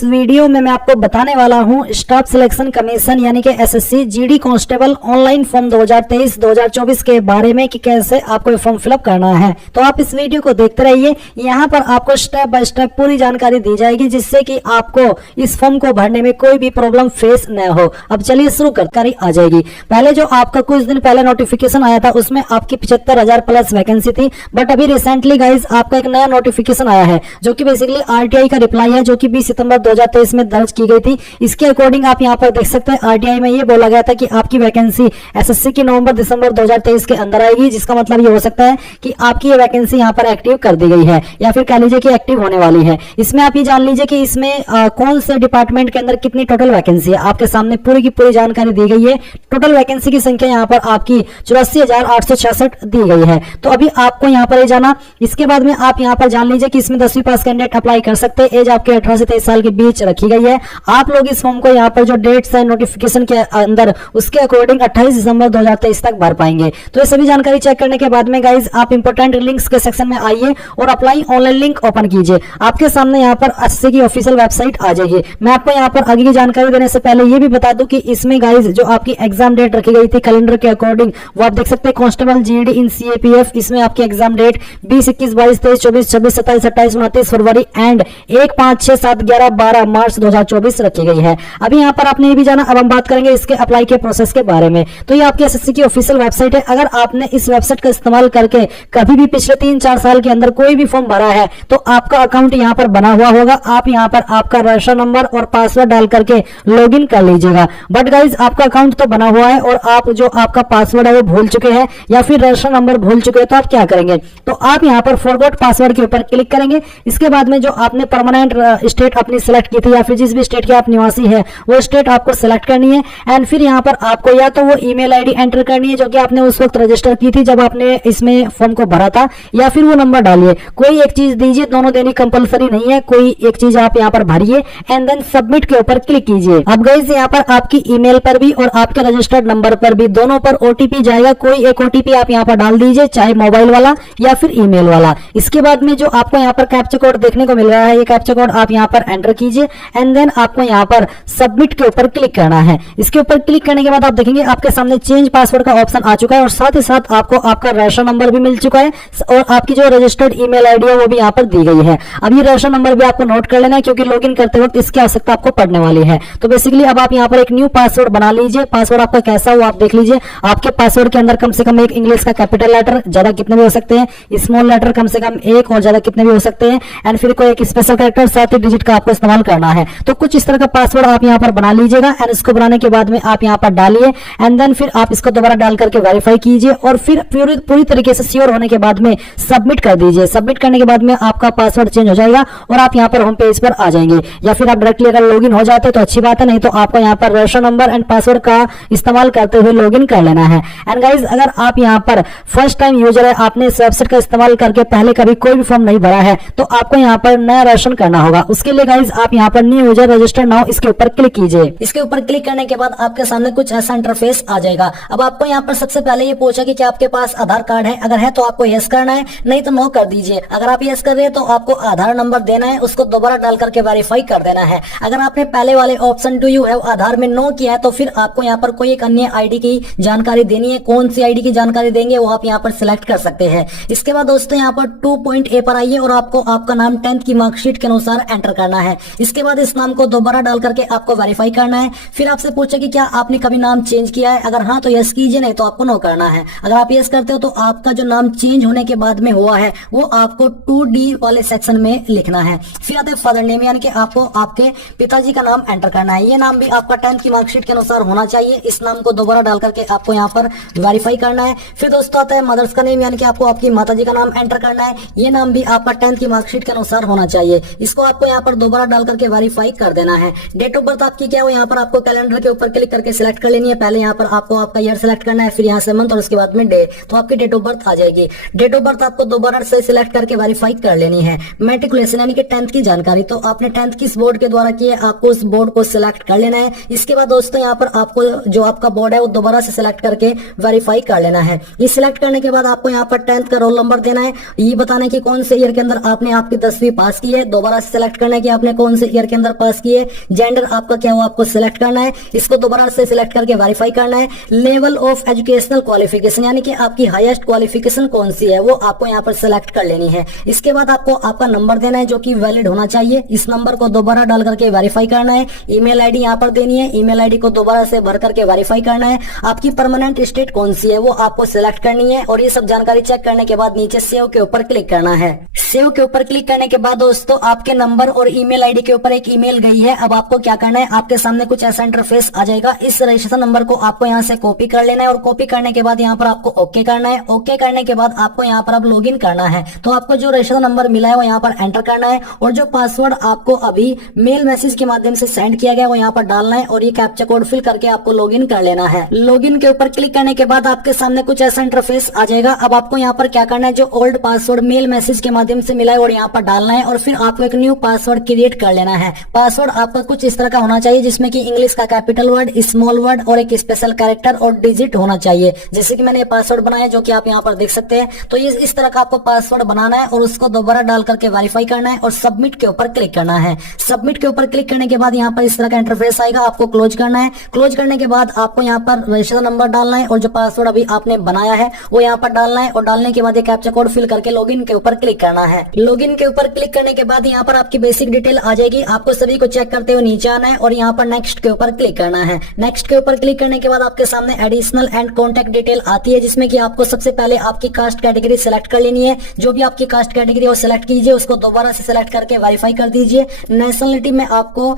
इस वीडियो में मैं आपको बताने वाला हूं स्टाफ सिलेक्शन कमीशन यानी कि SSC GD constable online form 2023-2024 के बारे में कि कैसे आपको फॉर्म फिलअप करना है। तो आप इस वीडियो को देखते रहिए। यहां पर आपको स्टेप बाय स्टेप पूरी जानकारी दी जाएगी जिससे कि आपको इस फॉर्म को भरने में कोई भी प्रॉब्लम फेस न हो। अब चलिए शुरू कर आ जाएगी। पहले जो आपका कुछ दिन पहले नोटिफिकेशन आया था उसमें आपकी 75,000 प्लस वैकेंसी थी, बट अभी रिसेंटली गाइज आपका एक नया नोटिफिकेशन आया है जो कि बेसिकली आरटीआई का रिप्लाई है जो कि 20 सितंबर 2023 में दर्ज की गई थी। इसके अकॉर्डिंग आप यहां पर देख सकते हैं आरटीआई में ये बोला गया था कि आपकी वैकेंसी एसएससी की नवंबर-दिसंबर 2023 के अंदर आएगी, जिसका मतलब ये हो सकता है कि आपकी ये वैकेंसी यहां पर एक्टिव कर दी गई है या फिर कह लीजिए कि एक्टिव होने वाली है। इसमें आप ये जान लीजिए कि इसमें कौन से डिपार्टमेंट के अंदर कितनी टोटल वैकेंसी है, आपके सामने पूरी की पूरी जानकारी दी गई है। टोटल वैकेंसी की संख्या यहाँ पर आपकी 84,866 दी गई है। तो अभी आपको यहाँ पर जाना, इसके बाद में आप यहाँ पर जान लीजिए कि इसमें 10वीं पास कैंडिडेट अप्लाई कर सकते हैं। एज आपके 18 से 23 साल के बीच रखी गई है। आप लोग इस फॉर्म को यहाँ पर जो डेट्स है नोटिफिकेशन के अंदर उसके अकॉर्डिंग 28 दिसंबर 2023 तक भर पाएंगे। तो ये सभी जानकारी चेक करने के बाद में गाइज आप इंपोर्टेंट लिंक्स के सेक्शन में आइए और अप्लाई ऑनलाइन लिंक ओपन कीजिए। आपके सामने यहाँ पर एसएससी की ऑफिशियल वेबसाइट आ जाएगी। मैं आपको यहाँ पर आगे की जानकारी देने से पहले ये भी बता दूं कि इसमें गाइज जो आपकी एग्जाम डेट रखी गई थी कैलेंडर के अकॉर्डिंग वो आप देख सकते हैं कांस्टेबल जीडी इन सीएपीएफ। इसमें आपकी एग्जाम डेट 20, 21, 22, 23, 24, 26, 27, 28, 29 फरवरी एंड 1, 5, 6, 7, 11, 12 मार्च 2024 रखी गई है। अभी यहाँ पर आपने ये भी जाना। अब हम बात करेंगे इसके अप्लाई के प्रोसेस के बारे में। तो ये आपकी एसएससी की ऑफिशियल वेबसाइट है। अगर आपने इस वेबसाइट का इस्तेमाल करके कभी भी पिछले 3-4 साल के अंदर कोई भी फॉर्म भरा है तो आपका अकाउंट यहाँ पर बना हुआ होगा। आप यहाँ पर आपका रजिस्टर नंबर और पासवर्ड डाल करके लॉग इन कर लीजिएगा। बट गाइज आपका अकाउंट तो बना हुआ है और आप जो आपका पासवर्ड है वो भूल चुके हैं या फिर रजिस्टर नंबर भूल चुके हैं, तो आप क्या करेंगे, तो आप यहाँ पर फॉरगॉट पासवर्ड के ऊपर क्लिक करेंगे। इसके बाद में जो आपने परमानेंट स्टेट अपनी सिलेक्ट की थी या फिर जिस भी स्टेट के आप निवासी है वो स्टेट आपको सिलेक्ट करनी है। एंड फिर यहाँ पर आपको या तो वो ईमेल आईडी एंटर करनी है जो कि आपने उस वक्त रजिस्टर की थी जब आपने इसमें फॉर्म को भरा था, या फिर वो नंबर डालिए। कोई एक चीज दीजिए, दोनों देनी कंपलसरी नहीं है। कोई एक चीज आप यहाँ पर भरिए एंड देन सबमिट के ऊपर क्लिक कीजिए। अब गाइस यहाँ पर आपकी ईमेल पर भी और आपके रजिस्टर्ड नंबर पर भी दोनों पर ओटीपी जाएगा। कोई एक ओटीपी आप यहाँ पर डाल दीजिए, चाहे मोबाइल वाला या फिर ईमेल वाला। इसके बाद में जो आपको यहाँ पर कैप्चा कोड देखने को मिल रहा है, ये कैप्चा कोड आप यहाँ पर एंटर कीजिए एंड देन आपको यहाँ पर सबमिट के ऊपर क्लिक करना है। इसके ऊपर क्लिक करने के बाद आप देखेंगे आपके सामने चेंज पासवर्ड का ऑप्शन आ चुका है और साथ ही साथ आपको आपका रजिस्टर नंबर भी मिल चुका है और आपकी जो रजिस्टर्ड ईमेल आईडी है वो भी यहाँ पर दी गई है। अब ये रजिस्टर नंबर भी आपको नोट कर लेना है क्योंकि लॉगिन करते वक्त इसकी आवश्यकता आपको पड़ने वाली है। तो बेसिकली अब आप यहाँ पर एक न्यू पासवर्ड बना लीजिए। पासवर्ड आपका कैसा हो आप देख लीजिए। आपके पासवर्ड के अंदर कम से कम एक इंग्लिश का कैपिटल लेटर, ज्यादा कितने भी हो सकते हैं, स्मॉल लेटर कम से कम एक और ज्यादा कितने भी हो सकते हैं, एंड फिर कोई एक स्पेशल कैरेक्टर 7 डिजिट का आपको इस्तेमाल करना है। तो कुछ इस तरह का पासवर्ड आप यहाँ पर बना लीजिएगा एंड इसको बनाने के बाद में आप यहाँ पर डालिए एंड देन फिर आप इसको दोबारा डाल करके वेरीफाई कीजिए और फिर पूरी तरीके से श्योर होने के बाद में सबमिट कर दीजिए। सबमिट करने के बाद में आपका पासवर्ड चेंज हो जाएगा और आप यहाँ पर होम पेज पर आ जाएंगे, या फिर आप डायरेक्टली अगर लॉगिन हो जाते तो अच्छी बात है, नहीं तो आपको यहाँ पर रजिस्टर नंबर एंड पासवर्ड का इस्तेमाल करते हुए लॉगिन कर लेना है। एंड गाइज अगर आप यहाँ पर फर्स्ट टाइम यूजर है, आपने इस वेबसाइट का इस्तेमाल करके पहले कभी कोई भी फॉर्म नहीं भरा है तो आपको यहाँ पर नया रजिस्ट्रेशन करना होगा। उसके लिए गाइज आप यहाँ पर न्यू यूजर रजिस्टर नाउ इसके ऊपर क्लिक कीजिए। इसके ऊपर क्लिक करने के बाद आपके सामने कुछ ऐसा इंटरफेस आ जाएगा। अब आपको यहाँ पर सबसे पहले ये पूछा कि क्या आपके पास आधार कार्ड है, अगर है तो आपको यस करना है, नहीं तो नो कर दीजिए। अगर आप यस कर रहे हैं तो आपको आधार नंबर देना है, उसको दोबारा डाल करके वेरीफाई कर देना है। अगर आपने पहले वाले ऑप्शन डू यू हैव आधार में नो किया है तो फिर आपको यहाँ पर कोई एक अन्य आईडी की जानकारी देनी है। कौन सी आईडी की जानकारी देंगे वो आप यहाँ पर सिलेक्ट कर सकते हैं। इसके बाद दोस्तों यहाँ पर 2.a पर आइए और आपको आपका नाम 10th की मार्कशीट के अनुसार एंटर करना है। इसके बाद इस नाम को दोबारा डाल करके आपको वेरीफाई करना है। फिर आपसे पूछे कि क्या आपने कभी नाम चेंज किया है, अगर हाँ तो यस कीजिए, नहीं तो आपको नो करना है। अगर आप यस करते हो तो आपका जो नाम चेंज होने के बाद में हुआ है वो आपको 2D वाले सेक्शन में लिखना है। फिर आते फादर नेम यानी कि आपको आपके पिताजी का नाम एंटर करना है। ये नाम भी आपका 10th की मार्कशीट के अनुसार होना चाहिए। इस नाम को दोबारा डाल करके आपको यहाँ पर वेरीफाई करना है। फिर दोस्तों आता है मदर्स का नेम यानी कि आपको आपकी माताजी का नाम एंटर करना है। ये नाम भी आपका 10th की मार्कशीट के अनुसार होना चाहिए। इसको आपको यहाँ पर दोबारा डाल करके वेरीफाई कर देना है। डेट ऑफ बर्थ आपकी क्या हो, यहाँ पर आपको कैलेंडर के ऊपर क्लिक करके सिलेक्ट कर लेनी है। पहले यहाँ पर आपको आपका ईयर सिलेक्ट करना है, फिर यहाँ से मंथ और उसके बाद में डे, तो आपकी डेट ऑफ बर्थ आ जाएगी। डेट ऑफ बर्थ आपको दोबारा से सिलेक्ट करके वेरीफाई कर लेनी है। मैट्रिकुलेशन यानी कि 10th की जानकारी, तो आपने 10th किस बोर्ड के द्वारा की है आपको उस बोर्ड को सिलेक्ट कर लेना है। इसके बाद दोस्तों यहाँ पर आपको जो आपका बोर्ड है वो दोबारा से सिलेक्ट करके वेरीफाई कर लेना है। ये सिलेक्ट करने के बाद आपको यहाँ पर 10th का रोल नंबर देना है। ये बताना है कि कौन से ईयर के अंदर आपने आपकी 10वीं पास की है। दोबारा से सिलेक्ट करना है कि आपने कौन कौन से ईयर के अंदर पास किए, जेंडर आपका क्या हो आपको सिलेक्ट करना है, इसको दोबारा से सिलेक्ट करके वेरीफाई करना है। लेवल ऑफ एजुकेशनल क्वालिफिकेशन यानी कि आपकी हाईएस्ट क्वालिफिकेशन कौन सी है वो आपको यहाँ पर सिलेक्ट कर लेनी है। इसके बाद आपको आपका नंबर देना है जो कि वैलिड होना चाहिए। इस नंबर को दोबारा डाल करके वेरीफाई करना है। ईमेल आईडी यहाँ पर देनी है, ईमेल आईडी को दोबारा से भर करके वेरीफाई करना है। आपकी परमानेंट स्टेट कौन सी है वो आपको सिलेक्ट करनी है और ये सब जानकारी चेक करने के बाद नीचे सेव के ऊपर क्लिक करना है। सेव के ऊपर क्लिक करने के बाद दोस्तों आपके नंबर और ईमेल आईडी के ऊपर एक ईमेल गई है। अब आपको क्या करना है, आपके सामने कुछ ऐसा इंटरफेस आ जाएगा। इस रजिस्ट्रेशन नंबर को आपको यहाँ से कॉपी कर लेना है और कॉपी करने के बाद यहाँ पर आपको ओके करना है। ओके करने के बाद आपको यहाँ पर अब लॉगिन करना है। तो आपको जो रजिस्ट्रेशन नंबर मिला है वो यहाँ पर एंटर करना है और जो पासवर्ड आपको अभी मेल मैसेज के माध्यम से सेंड किया गया वो यहाँ पर डालना है और ये कैप्चा कोड फिल करके आपको लॉगिन कर लेना है। लॉगिन के ऊपर क्लिक करने के बाद आपके सामने कुछ ऐसा इंटरफेस आ जाएगा। अब आपको यहाँ पर क्या करना है, जो ओल्ड पासवर्ड मेल मैसेज के माध्यम से मिला है और यहाँ पर डालना है और फिर आपको एक न्यू पासवर्ड क्रिएट कर लेना है। पासवर्ड आपका कुछ इस तरह का होना चाहिए जिसमें कि इंग्लिश का कैपिटल वर्ड, स्मॉल वर्ड और एक स्पेशल कैरेक्टर और डिजिट होना चाहिए। जैसे कि मैंने पासवर्ड बनाया जो कि आप यहाँ पर देख सकते हैं। तो ये इस तरह का आपको पासवर्ड बनाना है और उसको दोबारा डाल करके वेरीफाई करना है और सबमिट के ऊपर क्लिक करना है। सबमिट के ऊपर क्लिक करने के बाद यहाँ पर इस तरह का इंटरफेस आएगा। आपको क्लोज करना है। क्लोज करने के बाद आपको यहाँ पर रजिस्ट्रेशन नंबर डालना है और जो पासवर्ड अभी आपने बनाया है वो यहाँ पर डालना है और डालने के बाद एक कैप्चा कोड फिल करके लॉगिन के ऊपर क्लिक करना है। लॉगिन के ऊपर क्लिक करने के बाद यहाँ पर आपकी बेसिक डिटेल आ जाएगी। आपको सभी को चेक करते हुए नीचे आना है और यहाँ पर नेक्स्ट के ऊपर क्लिक करना है। नेक्स्ट के ऊपर क्लिक करने के बाद आपके सामने एडिशनल एंड कॉन्टैक्ट डिटेल आती है जिसमें कि आपको सबसे पहले आपकी कास्ट कैटेगरी सिलेक्ट कर लेनी है। जो भी आपकी कास्ट कैटेगरी है वो सिलेक्ट कीजिए, उसको दोबारा से सिलेक्ट करके वेरीफाई कर दीजिए। नेशनलिटी में आपको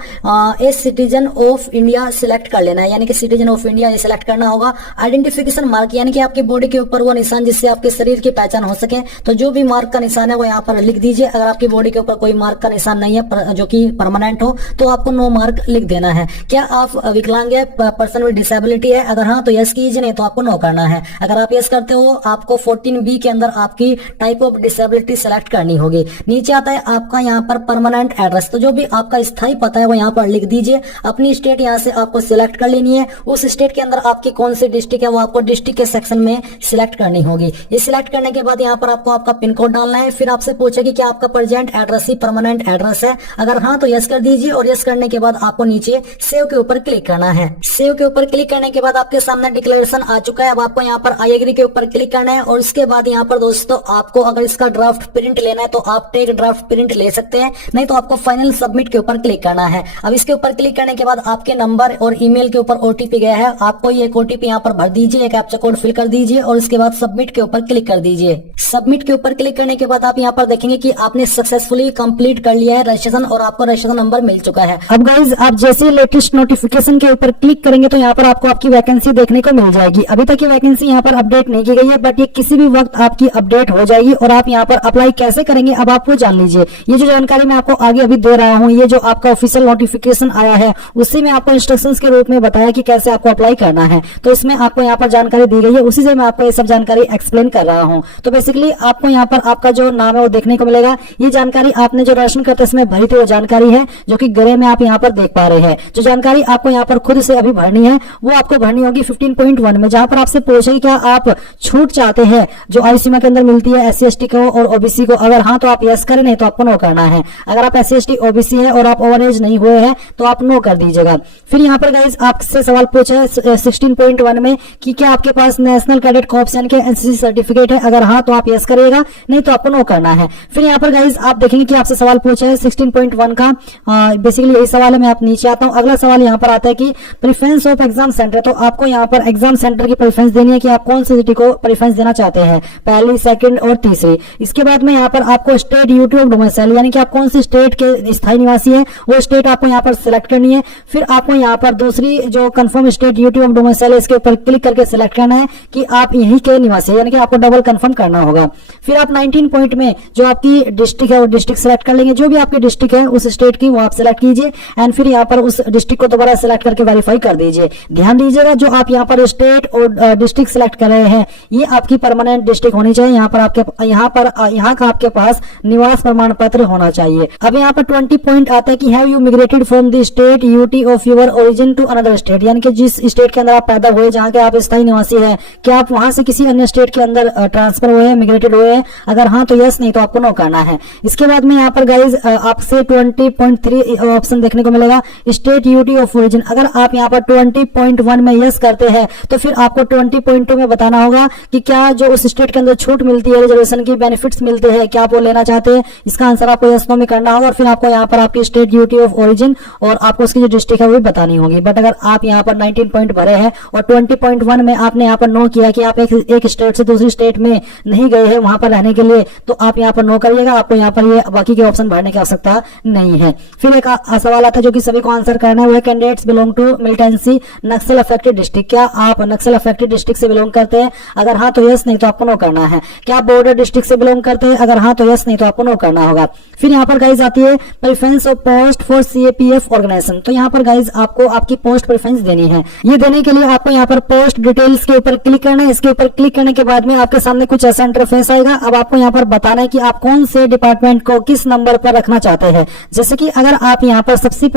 a citizen of India select कर लेना है, यानी कि सिटीजन ऑफ इंडिया ये सिलेक्ट करना होगा। आइडेंटिफिकेशन मार्क यानी कि आपकी बॉडी के ऊपर वो निशान जिससे आपके शरीर की पहचान हो सके, तो जो भी मार्क का निशान है वो यहाँ पर लिख दीजिए। अगर आपकी बॉडी के ऊपर कोई मार्क का निशान नहीं है जो कि परमानेंट हो तो आपको नो मार्क लिख देना है। क्या आप विकलांग है, पर्सन विद डिसेबिलिटी है? अगर हाँ तो यस कीजिए, नहीं तो आपको नो करना है। अगर आप यस करते हो आपको 14B के अंदर आपकी टाइप ऑफ डिसेबिलिटी सेलेक्ट करनी होगी। नीचे आता है आपका यहाँ पर परमानेंट एड्रेस, तो जो भी आपका स्थायी पता है वो यहाँ पर लिख दीजिए। अपनी स्टेट यहाँ से आपको सिलेक्ट कर लेनी है। उस स्टेट के अंदर आपकी कौन सी डिस्ट्रिक्ट है वो आपको डिस्ट्रिक्ट के सेक्शन में सिलेक्ट करनी होगी। ये सिलेक्ट करने के बाद यहाँ पर आपको आपका पिन कोड डालना है। फिर आपसे पूछेगी कि आपका प्रेजेंट एड्रेस ही परमानेंट एड्रेस है। अगर हाँ तो यस कर दीजिए और यस करने के बाद आपको नीचे सेव के ऊपर क्लिक करना है। सेव के ऊपर क्लिक करने के बाद आपके सामने डिक्लेरेशन आ चुका है। अब आपको यहाँ पर आई एग्री के ऊपर क्लिक करना है और उसके बाद यहाँ पर दोस्तों आपको अगर इसका ड्राफ्ट प्रिंट लेना है तो आप टेक ड्राफ्ट प्रिंट ले सकते हैं, नहीं तो आपको फाइनल सबमिट के ऊपर क्लिक करना है। अब इसके ऊपर क्लिक करने के बाद आपके नंबर और ईमेल के ऊपर ओटीपी गया है, आपको ये ओटीपी यहाँ पर भर दीजिए, एक कैप्चा कोड फिल कर दीजिए और इसके बाद सबमिट के ऊपर क्लिक कर दीजिए। सबमिट के ऊपर क्लिक करने के बाद आप यहाँ पर देखेंगे कि आपने सक्सेसफुली कंप्लीट कर लिया है रजिस्ट्रेशन और आपको रजिस्ट्रेशन नंबर मिल चुका है। अब गाइज आप जैसे लेटेस्ट नोटिफिकेशन के ऊपर क्लिक करेंगे तो यहाँ पर आपको आपकी वैकेंसी देखने को मिल जाएगी। अभी तक ये वैकेंसी यहाँ पर अपडेट नहीं की गई है, बट ये किसी भी वक्त आपकी अपडेट हो जाएगी और आप यहाँ पर अप्लाई कैसे करेंगे अब आपको जान लीजिए। ये जो जानकारी मैं आपको आगे अभी दे रहा हूँ, ये जो आपका ऑफिशियल नोटिफिकेशन आया है उसी में आपको इंस्ट्रक्शंस के रूप में बताया कि कैसे आपको अप्लाई करना है। तो इसमें आपको यहाँ पर जानकारी दी गई है, उसी से मैं आपको ये सब जानकारी एक्सप्लेन कर रहा हूँ। तो बेसिकली आपको यहाँ पर आपका जो नाम है वो देखने को मिलेगा। ये जानकारी आपने जो रजिस्ट्रेशन करते समय भरी थी वो जानकारी है जो कि ग्रे में आप यहाँ पर देख पा रहे हैं। जो जानकारी आपको यहाँ पर खुद से अभी भरनी है वो आपको भरनी होगी 15.1 में, जहां पर आपसे पूछेगी क्या आप छूट चाहते हैं जो आयु सीमा के अंदर मिलती है SC ST को और OBC को। अगर हाँ तो आप यस करें, नहीं तो आपको नो करना है। अगर आप SC ST OBC है और आप ओवर एज नहीं हुए हैं तो आप नो कर दीजिएगा। फिर यहाँ पर गाइस आपसे सवाल पूछा है 16.1 में कि क्या आपके पास नेशनल कैडेट कॉर्प्स यानी कि NCC सर्टिफिकेट है? अगर हाँ तो आप यस करिएगा, नहीं तो आपको नो करना है। फिर यहाँ पर गाइस आप देखेंगे कि आपसे सवाल पूछा है 16.1 का, बेसिकली यही सवाल है। मैं आप नीचे आता हूँ। अगला सवाल यहाँ पर आता है कि प्रेफरेंस ऑफ एग्जाम सेंटर, तो आपको यहाँ पर एग्जाम सेंटर की प्रेफरेंस देनी है कि आप कौन सी सिटी को प्रेफरेंस देना चाहते हैं, पहली, सेकंड और तीसरी। इसके बाद में यहाँ पर आपको स्टेट यूटी ऑफ डोमिसाइल यानी कि आप कौन सी स्टेट के स्थायी निवासी है वो स्टेट आपको यहाँ पर सिलेक्ट करनी है। फिर आपको यहाँ पर दूसरी जो confirm state UT of domicile इसके ऊपर क्लिक करके सिलेक्ट करना है कि आप यहीं के निवासी है, यानी कि आपको डबल कंफर्म करना होगा। फिर आप 19 पॉइंट में जो आपकी डिस्ट्रिक्ट है वो डिस्ट्रिक्ट सिलेक्ट कर लेंगे, जो भी आपकी डिस्ट्रिक्ट है उस स्टेट की वो आप सिलेक्ट कीजिए एंड फिर यहाँ पर उस डिस्ट्रिक्ट को दोबारा सिलेक्ट करके वेरीफाई कर दीजिए। ध्यान दीजिएगा जो आप यहाँ पर स्टेट और डिस्ट्रिक्ट सिलेक्ट कर रहे हैं ये आपकी परमानेंट डिस्ट्रिक्ट होनी चाहिए। यहाँ का आपके पास निवास प्रमाण पत्र होना चाहिए। अब यहाँ पर 20 पॉइंट आता है कि have you migrated from the state UT of your origin to another state, यानी कि जिस स्टेट के अंदर आप पैदा हुए, जहाँ के आप स्थायी निवासी हैं, क्या आप वहां से किसी अन्य स्टेट के अंदर ट्रांसफर हुए हैं, मिग्रेटेड हुए हैं? अगर हाँ तो यस, नहीं तो आपको नो करना है। इसके बाद में यहाँ पर गाइज आपसे 20.3 ऑप्शन देखने को मिलेगा, स्टेट यूटी ऑफ ओरिजिन। अगर आप यहाँ पर 20.1 में यस करते हैं तो फिर आपको 20.2 में बताना होगा कि क्या जो उस स्टेट के अंदर छूट मिलती है, रिजर्वेशन की बेनिफिट्स मिलते हैं, क्या आप वो लेना चाहते हैं। इसका आंसर आपको यस नो में करना होगा और फिर आपको यहाँ पर आपकी स्टेट यूटी ऑफ ओरिजिन और आपको उसकी जो डिस्ट्रिक्ट है वो भी बतानी होगी। बट अगर आप यहाँ पर 19 पॉइंट भरे हैं और 20.1 में आपने यहाँ पर नो किया कि आप एक स्टेट से दूसरी स्टेट में नहीं गए हैं वहां पर रहने के लिए, तो आप यहाँ पर नो करिएगा। आपको यहाँ पर ये बाकी के ऑप्शन भरने की आवश्यकता नहीं है। फिर एक सवाल आता है जो कि सभी को आंसर करना है, वो है candidates belong to militancy Naxal affected district. क्या आप नक्सल अफेक्टेड डिस्ट्रिक्ट से बिलोंग करते हैं? अगर हाँ तो यस, नहीं तो आपको नो करना है। क्या आप बॉर्डर डिस्ट्रिक्ट से बिलोंग करते हैं? अगर हाँ तो यस, नहीं तो आपको नो करना होगा। फिर यहाँ पर गाइज आती है preference of post for CAPF organisation. तो यहाँ पर गाइज आपको आपकी पोस्ट प्रेफरेंस देनी है। ये देने के लिए आपको यहाँ पर पोस्ट डिटेल्स के ऊपर क्लिक करना है। इसके ऊपर क्लिक करने के बाद में आपके सामने कुछ ऐसा इंटरफेस आएगा। अब आपको यहाँ पर बताना है कि आप कौन से डिपार्टमेंट को किस नंबर पर रखना चाहते हैं। जैसे कि अगर आप यहाँ पर सबसे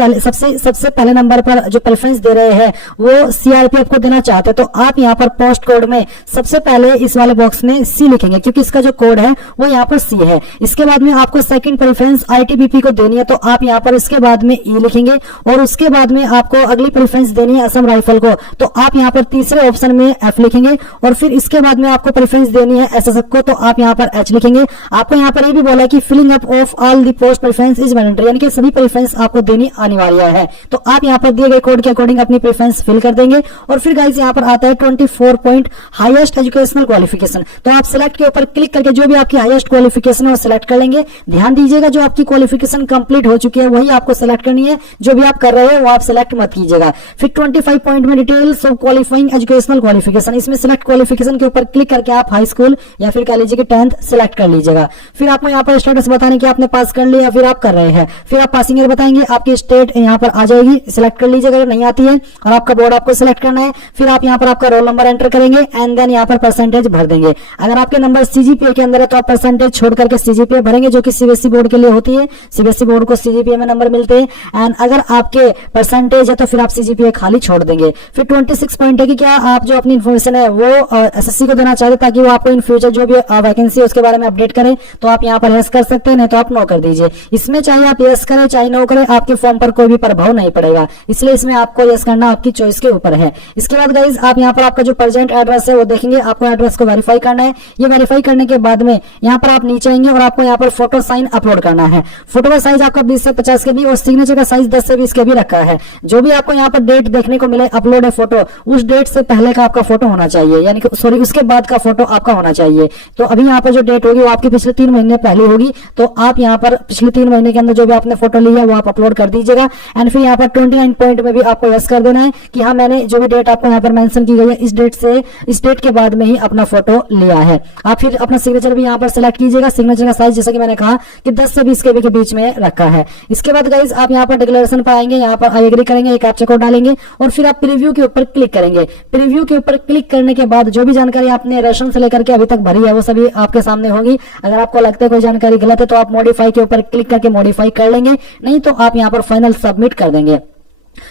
पहले नंबर पर जो प्रेफरेंस दे रहे हैं वो सीआरपीएफ को देना चाहते हैं, तो आप यहाँ पर पोस्ट कोड में सबसे पहले इस वाले बॉक्स में सी लिखेंगे, क्योंकि इसका जो कोड है वो यहाँ पर सी है। इसके बाद में आपको सेकंड प्रेफरेंस आईटीबीपी को देनी है, तो आप यहाँ पर इसके बाद में ई लिखेंगे और उसके बाद में आपको अगली प्रेफरेंस देनी है असम राइफल को, तो आप यहाँ पर तीसरे ऑप्शन में एफ लिखेंगे और फिर इसके बाद में आपको प्रेफरेंस देनी है एसएसएफ को, तो आप यहाँ पर एच लिखेंगे। आपको यहाँ पर ये भी बोला है कि filling up of all the post preference is mandatory, यानी कि सभी प्रेफरेंस आपको देनी अनिवार्य है। तो आप यहाँ पर दिए गए कोड के अकॉर्डिंग अपनी प्रेफरेंस फिल कर देंगे। और फिर गाइस यहाँ पर आता है 24 पॉइंट हाईएस्ट एजुकेशनल क्वालिफिकेशन। तो आप सिलेक्ट के ऊपर क्लिक करके जो भी आपकी हाईएस्ट क्वालिफिकेशन है वो सिलेक्ट कर लेंगे। ध्यान दीजिएगा जो आपकी क्वालिफिकेशन कंप्लीट हो चुकी है वही आपको सिलेक्ट करनी है, जो भी आप कर रहे हैं वो आप सिलेक्ट मत कीजिएगा। फिर 25 पॉइंट में details of qualifying educational qualification, इसमें सिलेक्ट क्वालिफिकेशन के ऊपर क्लिक करके आप हाई स्कूल या फिर कह लीजिए कि 10th सिलेक्ट कर लीजिएगा। फिर आपको यहाँ पर स्टेटस बताने कि आपने पास कर लिया या फिर आप कर रहे हैं। फिर आप पासिंग ईयर बताएंगे, आपकी स्टेट यहाँ पर आ जाएगी, सिलेक्ट कर लीजिएगा अगर नहीं आती है, और आपका बोर्ड आपको सिलेक्ट करना है। फिर आप यहाँ पर आपका रोल नंबर एंटर करेंगे एंड देन यहाँ पर परसेंटेज भर देंगे। अगर आपके नंबर सीजीपीए के अंदर है तो आप परसेंटेज छोड़ करके सीजीपीए भरेंगे, जो कि सीबीएसई बोर्ड के लिए होती है। सीबीएसई बोर्ड को सीजीपीए में नंबर मिलते हैं एंड अगर आपके परसेंटेज है तो फिर आप सीजीपीए खाली छोड़ देंगे। फिर 26 पॉइंट है कि क्या आप जो अपनी इन्फॉर्मेशन है वो एसएससी को देना चाहते ताकि वो आपको इन फ्यूचर जो भी वैकेंसी है उसके बारे में अपडेट करें, तो आप यहाँ पर यस कर सकते हैं, नहीं तो आप नो कर दीजिए। इसमें चाहे आप यस करें चाहे नो करें, आपके फॉर्म पर कोई भी प्रभाव नहीं पड़ेगा, इसलिए इसमें आपको यस करना आपकी चॉइस के ऊपर है। इसके बाद गाइज आप यहाँ पर आपका जो प्रेजेंट एड्रेस है वो देखेंगे, आपको एड्रेस को वेरीफाई करना है। ये वेरीफाई करने के बाद में यहाँ पर आप नीचे आएंगे और आपको यहाँ पर फोटो साइन अपलोड करना है। फोटो का साइज आपका 20 से 50 के भी और सिग्नेचर का साइज 10 से 20 के भी रखा है। जो भी आपको यहाँ पर डेट देखने को मिले अपलोड है फोटो, उस डेट से पहले का आपका फोटो होना चाहिए, यानी कि सॉरी उसके बाद का फोटो आपका होना चाहिए। तो अभी यहाँ पर जो डेट होगी वो आपकी पिछले 3 महीने पहले होगी, तो आप यहाँ पर पिछले 3 महीने के अंदर जो भी आपने फोटो ली है वो आप अपलोड कर दीजिएगा। एंड फिर यहाँ पर 29 पॉइंट में भी आपको यस कर देना है कि हाँ मैंने जो भी डेट आपको यहाँ पर मेंशन की गई है इस डेट के बाद में ही अपना फोटो लिया है। आप फिर अपना सिग्नेचर भी यहाँ पर सिलेक्ट कीजिएगा। सिग्नेचर का साइज जैसा कि मैंने कहा कि 10 से 20 केबी के बीच में रखा है। इसके बाद गाइज आप यहाँ पर डिक्लेरेशन पर आएंगे, यहाँ पर आई एग्री करेंगे, एक कैप्चा कोड डालेंगे और फिर आप प्रीव्यू के ऊपर क्लिक करेंगे। प्रीव्यू के ऊपर क्लिक करने के बाद जो भी जानकारी आपने रेशन से लेकर के अभी तक भरी है वो सभी आपके सामने होगी। अगर आपको लगता है कोई जानकारी गलत है तो आप मॉडिफाई के ऊपर क्लिक करके मॉडिफाई कर लेंगे, नहीं तो आप यहाँ पर फाइनल सबमिट कर देंगे।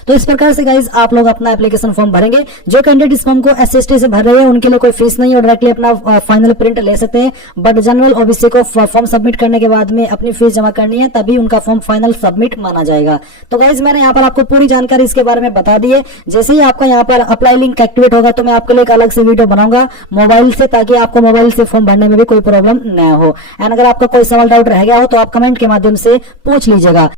तो इस प्रकार से गाइज आप लोग अपना एप्लीकेशन फॉर्म भरेंगे। जो कैंडिडेट इस फॉर्म को एसएसटी से भर रहे हैं उनके लिए कोई फीस नहीं और डायरेक्टली अपना फाइनल प्रिंट ले सकते हैं। बट जनरल ओबीसी को फॉर्म सबमिट करने के बाद में अपनी फीस जमा करनी है, तभी उनका फॉर्म फाइनल सबमिट माना जाएगा। तो गाइज मैंने यहाँ पर आपको पूरी जानकारी इसके बारे में बता दी है। जैसे ही आपका यहाँ पर अप्लाई लिंक एक्टिवेट होगा तो मैं आपके लिए एक अलग से वीडियो बनाऊंगा मोबाइल से, ताकि आपको मोबाइल से फॉर्म भरने में भी कोई प्रॉब्लम न हो। एंड अगर आपका कोई सवाल डाउट रह गया हो तो आप कमेंट के माध्यम से पूछ लीजिएगा।